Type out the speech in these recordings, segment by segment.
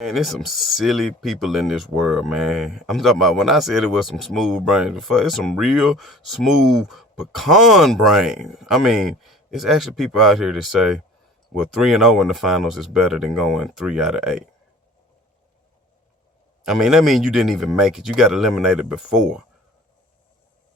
Man, there's some silly people in this world, man. I'm talking about when I said it was some smooth brains before, it's some real smooth pecan brains. I mean, it's actually people out here that say, well, 3-0 in the finals is better than going 3 out of 8. I mean, that means you didn't even make it. You got eliminated before.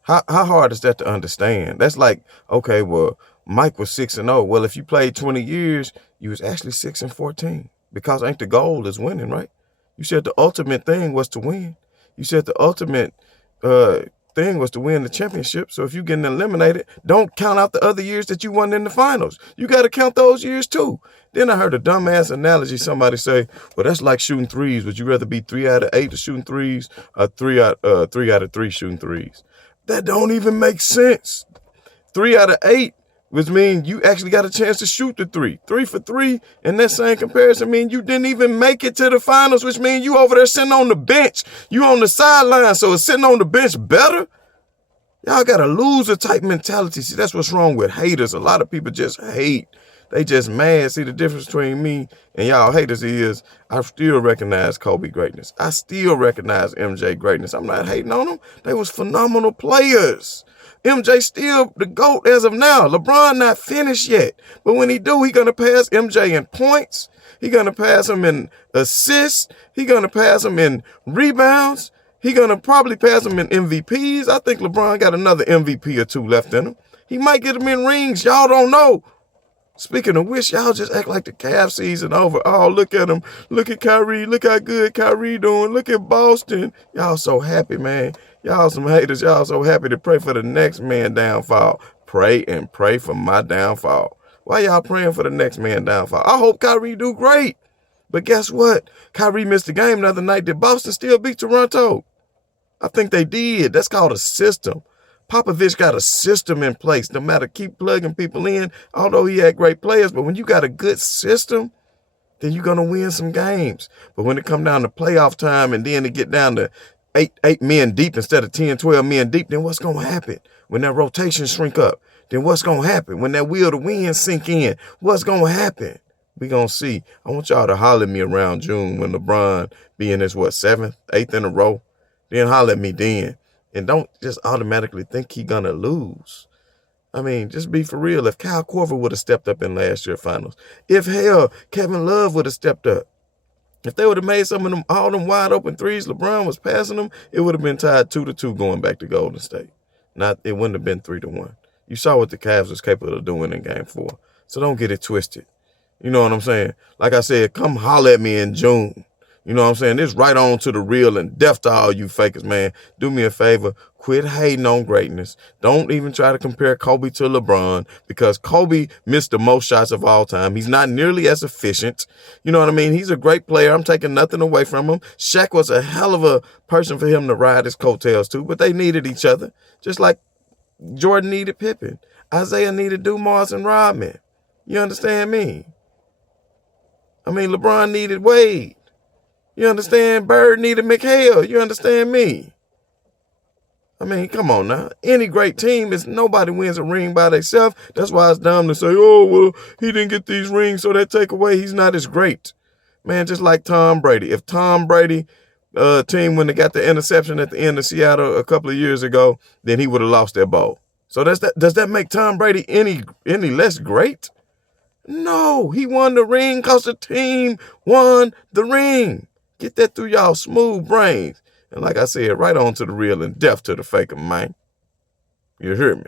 How hard is that to understand? That's like, okay, well, Mike was 6-0. Well, if you played 20 years, you was actually 6-14. Because ain't the goal is winning, right? You said the ultimate thing was to win. You said the ultimate thing was to win the championship. So if you're getting eliminated, don't count out the other years that you won in the finals. You got to count those years too. Then I heard a dumbass analogy. Somebody say, well, that's like shooting threes. Would you rather be 3 out of 8 shooting threes or 3 out of 3 shooting threes? That don't even make sense. 3 out of 8, which means you actually got a chance to shoot the 3. 3 for 3, and that same comparison means you didn't even make it to the finals, which means you over there sitting on the bench. You on the sideline, so is sitting on the bench better? Y'all got a loser type mentality. See, that's what's wrong with haters. A lot of people just hate. They just mad. See, the difference between me and y'all haters is I still recognize Kobe greatness. I still recognize MJ greatness. I'm not hating on them. They was phenomenal players. MJ still the GOAT as of now. LeBron not finished yet. But when he do, he going to pass MJ in points. He going to pass him in assists. He going to pass him in rebounds. He going to probably pass him in MVPs. I think LeBron got another MVP or 2 left in him. He might get him in rings. Y'all don't know. Speaking of which, y'all just act like the Cavs season over. Oh, look at him. Look at Kyrie. Look how good Kyrie doing. Look at Boston. Y'all so happy, man. Y'all some haters. Y'all so happy to pray for the next man downfall. Pray and pray for my downfall. Why y'all praying for the next man downfall? I hope Kyrie do great. But guess what? Kyrie missed the game the other night. Did Boston still beat Toronto? I think they did. That's called a system. Popovich got a system in place. No matter, keep plugging people in, although he had great players. But when you got a good system, then you're going to win some games. But when it come down to playoff time and then to get down to eight men deep instead of 10, 12 men deep, then what's going to happen? When that rotation shrink up, then what's going to happen? When that will to win sink in, what's going to happen? We going to see. I want y'all to holler at me around June when LeBron be in his, 7th, 8th in a row. Then holler at me then. And don't just automatically think he gonna lose. I mean, just be for real. If Kyle Korver would have stepped up in last year's finals, if Kevin Love would have stepped up, if they would have made some of them all them wide open threes, LeBron was passing them, it would have been tied 2-2 going back to Golden State. It wouldn't have been 3-1. You saw what the Cavs was capable of doing in Game 4. So don't get it twisted. You know what I'm saying? Like I said, come holler at me in June. You know what I'm saying? This right on to the real and death to all you fakers, man. Do me a favor. Quit hating on greatness. Don't even try to compare Kobe to LeBron because Kobe missed the most shots of all time. He's not nearly as efficient. You know what I mean? He's a great player. I'm taking nothing away from him. Shaq was a hell of a person for him to ride his coattails to, but they needed each other. Just like Jordan needed Pippen. Isaiah needed Dumas and Rodman. You understand me? I mean, LeBron needed Wade. You understand? Bird needed McHale. You understand me? I mean, come on now. Any great team is nobody wins a ring by themselves. That's why it's dumb to say, oh, well, he didn't get these rings, so that take away he's not as great. Man, just like Tom Brady. If Tom Brady team, when they got the interception at the end of Seattle a couple of years ago, then he would have lost that ball. So does that make Tom Brady any less great? No, he won the ring because the team won the ring. Get that through y'all smooth brains. And like I said, right on to the real and death to the faker, man. You hear me?